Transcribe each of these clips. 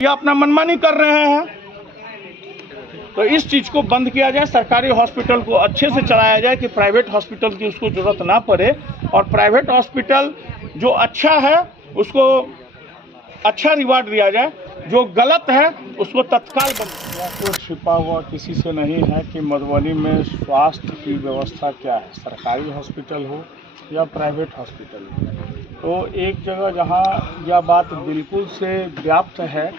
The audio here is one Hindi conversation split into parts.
ये अपना मनमानी कर रहे हैं, तो इस चीज को बंद किया जाए। सरकारी हॉस्पिटल को अच्छे से चलाया जाए कि प्राइवेट हॉस्पिटल की उसको जरूरत ना पड़े, और प्राइवेट हॉस्पिटल जो अच्छा है उसको अच्छा रिवार्ड दिया जाए, जो गलत है उसको तत्काल बंद। तो छिपा हुआ किसी से नहीं है कि मधुबनी में स्वास्थ्य की व्यवस्था क्या है, सरकारी हॉस्पिटल हो या प्राइवेट हॉस्पिटल हो। तो एक जगह जहां यह बात बिल्कुल से व्याप्त है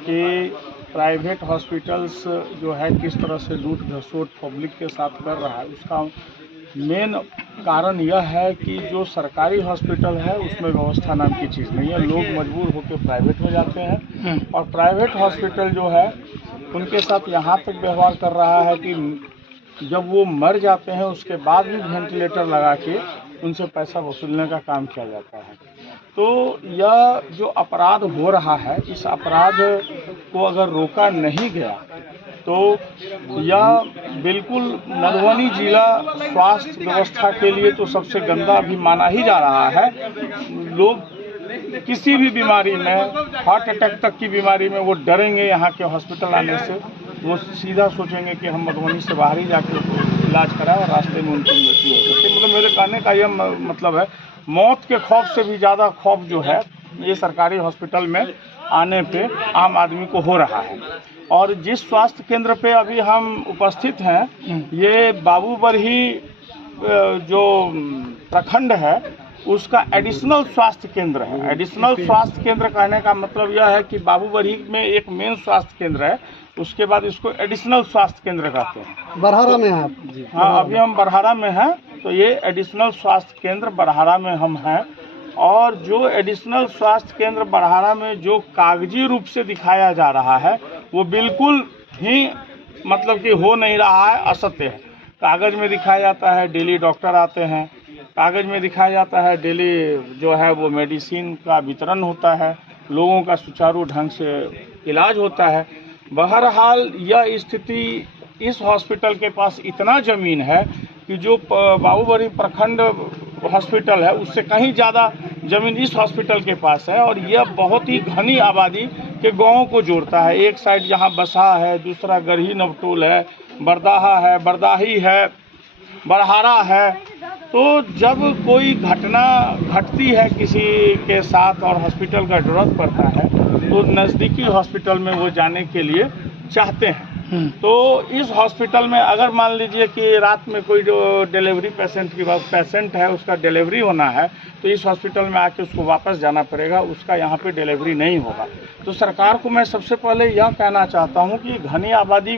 कि प्राइवेट हॉस्पिटल्स जो है किस तरह से लूट घसोट पब्लिक के साथ कर रहा है, उसका मेन कारण यह है कि जो सरकारी हॉस्पिटल है उसमें व्यवस्था नाम की चीज़ नहीं है। लोग मजबूर होकर प्राइवेट में जाते हैं, और प्राइवेट हॉस्पिटल जो है उनके साथ यहाँ तक व्यवहार कर रहा है कि जब वो मर जाते हैं उसके बाद भी वेंटिलेटर लगा के उनसे पैसा वसूलने का काम किया जाता है। तो यह जो अपराध हो रहा है, इस अपराध को अगर रोका नहीं गया तो यह बिल्कुल मधुबनी जिला स्वास्थ्य व्यवस्था के लिए तो सबसे गंदा अभी माना ही जा रहा है। लोग किसी भी बीमारी में, हार्ट अटैक तक की बीमारी में वो डरेंगे यहाँ के हॉस्पिटल आने से। वो सीधा सोचेंगे कि हम मधुबनी से बाहर ही जाकर इलाज कराएं और रास्ते में उनकी मृत्यु हो सकती है। मतलब मेरे कहने का यह मतलब है, मौत के खौफ से भी ज़्यादा खौफ जो है ये सरकारी हॉस्पिटल में आने पे आम आदमी को हो रहा है। और जिस स्वास्थ्य केंद्र पे अभी हम उपस्थित हैं, ये बाबूबरही जो प्रखंड है उसका एडिशनल स्वास्थ्य केंद्र है। एडिशनल स्वास्थ्य केंद्र कहने का मतलब यह है कि बाबूबरही में एक मेन स्वास्थ्य केंद्र है, उसके बाद इसको एडिशनल स्वास्थ्य केंद्र कहते हैं। बरहारा में है आप? हाँ, अभी हम बरहारा में हैं, तो ये एडिशनल स्वास्थ्य केंद्र बरहारा में हम हैं। और जो एडिशनल स्वास्थ्य केंद्र बरहारा में जो कागजी रूप से दिखाया जा रहा है वो बिल्कुल ही मतलब कि हो नहीं रहा है, असत्य है। कागज में दिखाया जाता है डेली डॉक्टर आते हैं, कागज में दिखाया जाता है डेली जो है वो मेडिसिन का वितरण होता है, लोगों का सुचारू ढंग से इलाज होता है। बहरहाल यह स्थिति इस हॉस्पिटल के पास इतना ज़मीन है कि जो बाबूबरही प्रखंड हॉस्पिटल है उससे कहीं ज़्यादा ज़मीन इस हॉस्पिटल के पास है, और यह बहुत ही घनी आबादी के गाँवों को जोड़ता है। एक साइड जहाँ बसहा है, दूसरा गढ़ी नवटोल है, बरदाहा है, बरदाही है, बरहारा है। तो जब कोई घटना घटती है किसी के साथ और हॉस्पिटल का जरूरत पड़ता है तो नज़दीकी हॉस्पिटल में वो जाने के लिए चाहते हैं। तो इस हॉस्पिटल में अगर मान लीजिए कि रात में कोई जो डिलीवरी पेशेंट है उसका डिलीवरी होना है तो इस हॉस्पिटल में आके उसको वापस जाना पड़ेगा, उसका यहाँ पे डिलीवरी नहीं होगा। तो सरकार को मैं सबसे पहले यह कहना चाहता हूँ कि घनी आबादी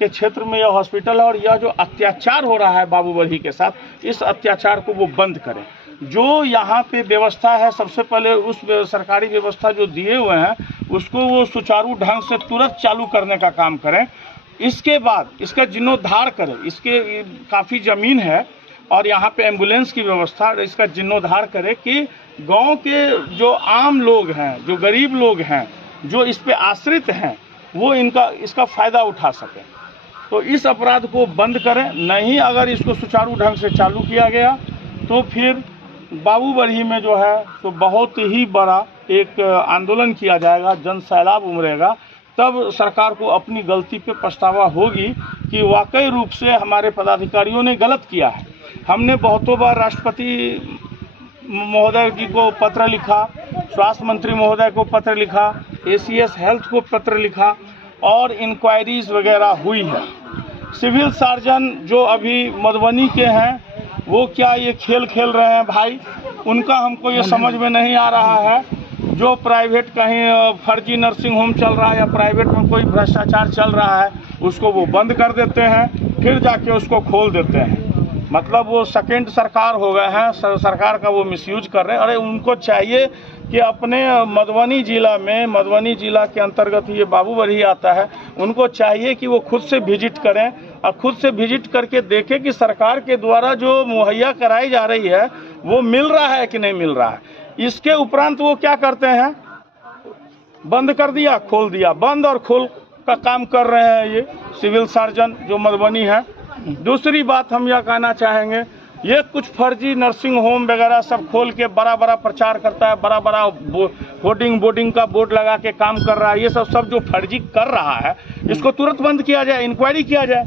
के क्षेत्र में यह हॉस्पिटल है और यह जो अत्याचार हो रहा है बाबूबरही के साथ, इस अत्याचार को वो बंद करें। जो यहाँ पे व्यवस्था है सबसे पहले उस सरकारी व्यवस्था जो दिए हुए हैं उसको वो सुचारू ढंग से तुरंत चालू करने का काम करें। इसके बाद इसका जीर्णोद्धार करें। इसके काफ़ी ज़मीन है और यहाँ पे एम्बुलेंस की व्यवस्था, इसका जीर्णोद्धार करें कि गांव के जो आम लोग हैं, जो गरीब लोग हैं, जो इस पे आश्रित हैं, वो इसका फ़ायदा उठा सकें। तो इस अपराध को बंद करें। नहीं अगर इसको सुचारू ढंग से चालू किया गया तो फिर बाबूबरही में जो है तो बहुत ही बड़ा एक आंदोलन किया जाएगा, जन सैलाब उमड़ेगा। तब सरकार को अपनी गलती पे पछतावा होगी कि वाकई रूप से हमारे पदाधिकारियों ने गलत किया है। हमने बहुतों बार राष्ट्रपति महोदय जी को पत्र लिखा, स्वास्थ्य मंत्री महोदय को पत्र लिखा, ACS हेल्थ को पत्र लिखा और इंक्वायरीज वगैरह हुई है। सिविल सर्जन जो अभी मधुबनी के हैं वो क्या ये खेल खेल रहे हैं भाई, उनका हमको ये समझ में नहीं आ रहा है। जो प्राइवेट कहीं फर्जी नर्सिंग होम चल रहा है या प्राइवेट में कोई भ्रष्टाचार चल रहा है उसको वो बंद कर देते हैं, फिर जाके उसको खोल देते हैं। मतलब वो सेकेंड सरकार हो गए हैं, सरकार का वो मिसयूज कर रहे हैं। अरे उनको चाहिए कि अपने मधुबनी जिला में, मधुबनी जिला के अंतर्गत ये बाबूबरही आता है, उनको चाहिए कि वो खुद से विजिट करें और खुद से विजिट करके देखें कि सरकार के द्वारा जो मुहैया कराई जा रही है वो मिल रहा है कि नहीं मिल रहा है। इसके उपरांत वो क्या करते हैं, बंद कर दिया, खोल दिया, बंद और खोल का काम कर रहे हैं ये सिविल सर्जन जो मधुबनी है। दूसरी बात हम यह कहना चाहेंगे, ये कुछ फर्जी नर्सिंग होम वगैरह सब खोल के बड़ा बड़ा प्रचार करता है, बड़ा बड़ा बोर्डिंग का बोर्ड लगा के काम कर रहा है। ये सब जो फर्जी कर रहा है इसको तुरंत बंद किया जाए, इंक्वायरी किया जाए।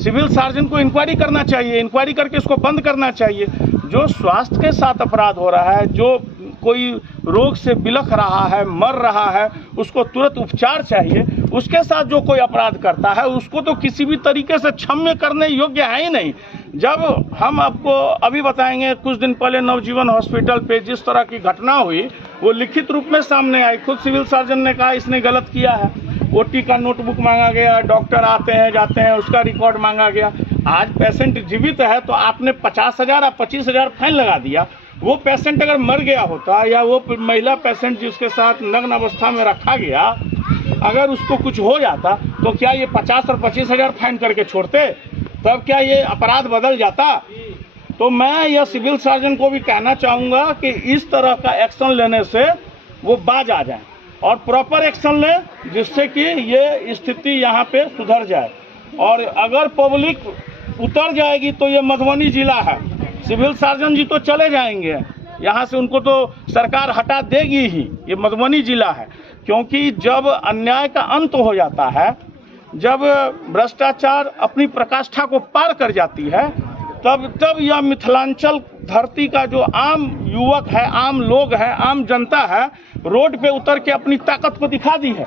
सिविल सर्जन को इंक्वायरी करना चाहिए, इंक्वायरी करके इसको बंद करना चाहिए। जो स्वास्थ्य के साथ अपराध हो रहा है, जो कोई रोग से बिलख रहा है, मर रहा है, उसको तुरंत उपचार चाहिए। उसके साथ जो कोई अपराध करता है उसको तो किसी भी तरीके से क्षम्य करने योग्य है ही नहीं। जब हम आपको अभी बताएंगे, कुछ दिन पहले नवजीवन हॉस्पिटल पे जिस तरह की घटना हुई वो लिखित रूप में सामने आई। खुद सिविल सर्जन ने कहा इसने गलत किया है। ओटी का नोटबुक मांगा गया, डॉक्टर आते हैं जाते हैं, उसका रिकॉर्ड मांगा गया। आज पेशेंट जीवित है तो आपने 50,000 या 25,000 फाइन लगा दिया। वो पेशेंट अगर मर गया होता या वो महिला पेशेंट जिसके साथ नग्न अवस्था में रखा गया, अगर उसको कुछ हो जाता तो क्या ये 50 और 25,000 फाइन करके छोड़ते? तब क्या ये अपराध बदल जाता? तो मैं यह सिविल सर्जन को भी कहना चाहूँगा कि इस तरह का एक्शन लेने से वो बाज आ जाए और प्रॉपर एक्शन लें, जिससे कि ये स्थिति यहाँ पे सुधर जाए। और अगर पब्लिक उतर जाएगी तो ये मधुबनी जिला है, सिविल सर्जन जी तो चले जाएंगे यहाँ से, उनको तो सरकार हटा देगी ही। ये मधुबनी जिला है, क्योंकि जब अन्याय का अंत हो जाता है, जब भ्रष्टाचार अपनी प्रकाष्ठा को पार कर जाती है, तब यह मिथिलांचल धरती का जो आम युवक है, आम लोग हैं, आम जनता है, रोड पे उतर के अपनी ताकत को दिखा दी है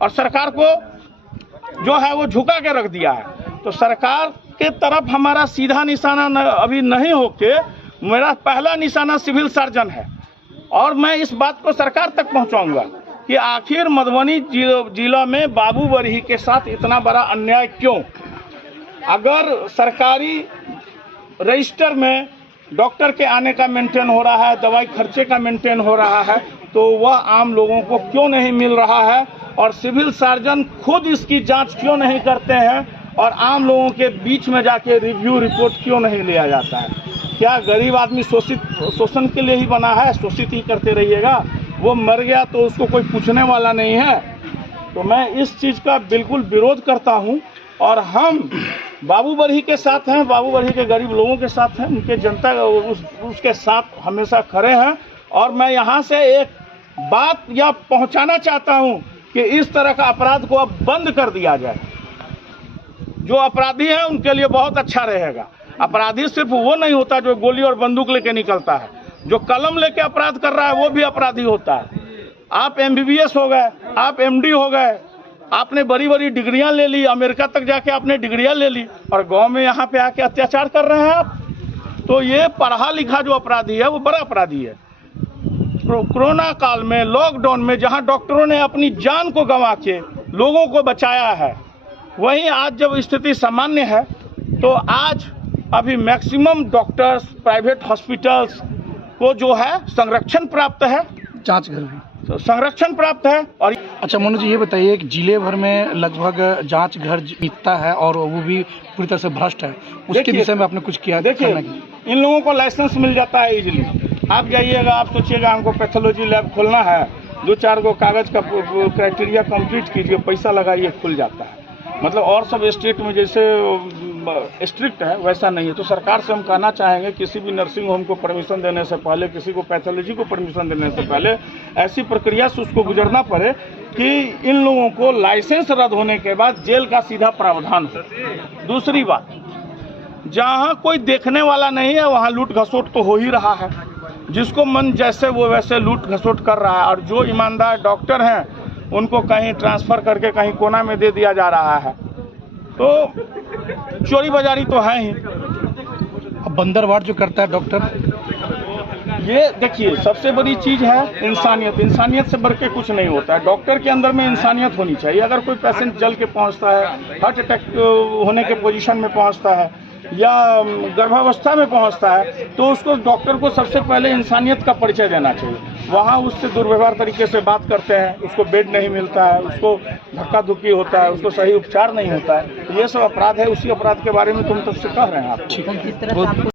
और सरकार को जो है वो झुका के रख दिया है। तो सरकार के तरफ हमारा सीधा निशाना अभी नहीं होके मेरा पहला निशाना सिविल सर्जन है। और मैं इस बात को सरकार तक पहुंचाऊंगा कि आखिर मधुबनी जिला में बाबू बरही के साथ इतना बड़ा अन्याय क्यों? अगर सरकारी रजिस्टर में डॉक्टर के आने का मेंटेन हो रहा है, दवाई खर्चे का मेंटेन हो रहा है, तो वह आम लोगों को क्यों नहीं मिल रहा है? और सिविल सर्जन खुद इसकी जांच क्यों नहीं करते हैं? और आम लोगों के बीच में जाके रिव्यू रिपोर्ट क्यों नहीं लिया जाता है? क्या गरीब आदमी शोषण के लिए ही बना है? शोषित ही करते रहिएगा। वो मर गया तो उसको कोई पूछने वाला नहीं है। तो मैं इस चीज़ का बिल्कुल विरोध करता हूं। और हम बाबू बरही के साथ हैं, बाबू बरही के गरीब लोगों के साथ हैं, उनके जनता उसके साथ हमेशा खड़े हैं। और मैं यहाँ से एक बात यह पहुँचाना चाहता हूँ कि इस तरह का अपराध को अब बंद कर दिया जाए। जो अपराधी हैं उनके लिए बहुत अच्छा रहेगा। अपराधी सिर्फ वो नहीं होता जो गोली और बंदूक लेके निकलता है, जो कलम लेके अपराध कर रहा है वो भी अपराधी होता है। आप MBBS हो गए, आप MD हो गए, आपने बड़ी बड़ी डिग्रियां ले ली, अमेरिका तक जाके आपने डिग्रियां ले ली, और गांव में यहाँ पे आके अत्याचार कर रहे हैं आप। तो ये पढ़ा लिखा जो अपराधी है वो बड़ा अपराधी है। कोरोना काल में, लॉकडाउन में, जहाँ डॉक्टरों ने अपनी जान को गंवा के लोगों को बचाया है, वहीं आज जब स्थिति सामान्य है तो आज अभी मैक्सिमम डॉक्टर्स, प्राइवेट हॉस्पिटल्स को जो है संरक्षण प्राप्त है, जांच घर भी तो संरक्षण प्राप्त है। और अच्छा मनोज जी, ये बताइए कि जिले भर में लगभग जांच घर मिलता है और वो भी पूरी तरह से भ्रष्ट है, उसके विषय में आपने कुछ किया? देखिए, इन लोगों को लाइसेंस मिल जाता है इजीली। आप जाइएगा, आप सोचिएगा हमको पैथोलॉजी लैब खोलना है, 2-4 गो कागज का क्राइटेरिया कंप्लीट कीजिए, पैसा लगाइए, खुल जाता है। मतलब और सब स्टेट में जैसे स्ट्रिक्ट है वैसा नहीं है। तो सरकार से हम कहना चाहेंगे, किसी भी नर्सिंग होम को परमिशन देने से पहले, किसी को पैथोलॉजी को परमिशन देने से पहले ऐसी प्रक्रिया से उसको गुजरना पड़े कि इन लोगों को लाइसेंस रद्द होने के बाद जेल का सीधा प्रावधान हो। दूसरी बात, जहाँ कोई देखने वाला नहीं है वहाँ लूट घसोट तो हो ही रहा है। जिसको मन जैसे वो वैसे लूट घसोट कर रहा है। और जो ईमानदार डॉक्टर हैं उनको कहीं ट्रांसफ़र करके कहीं कोना में दे दिया जा रहा है। तो चोरी बाजारी तो है ही। अब बंदरवाड़ जो करता है डॉक्टर, ये देखिए सबसे बड़ी चीज़ है इंसानियत। इंसानियत से बढ़ के कुछ नहीं होता है। डॉक्टर के अंदर में इंसानियत होनी चाहिए। अगर कोई पेशेंट जल के पहुंचता है, हार्ट अटैक होने के पोजीशन में पहुंचता है या गर्भावस्था में पहुंचता है, तो उसको डॉक्टर को सबसे पहले इंसानियत का परिचय देना चाहिए। वहाँ उससे दुर्व्यवहार तरीके से बात करते हैं, उसको बेड नहीं मिलता है, उसको धक्का धुक्की होता है, उसको सही उपचार नहीं होता है। तो ये सब अपराध है। उसी अपराध के बारे में तुम तब से कह रहे हैं आप।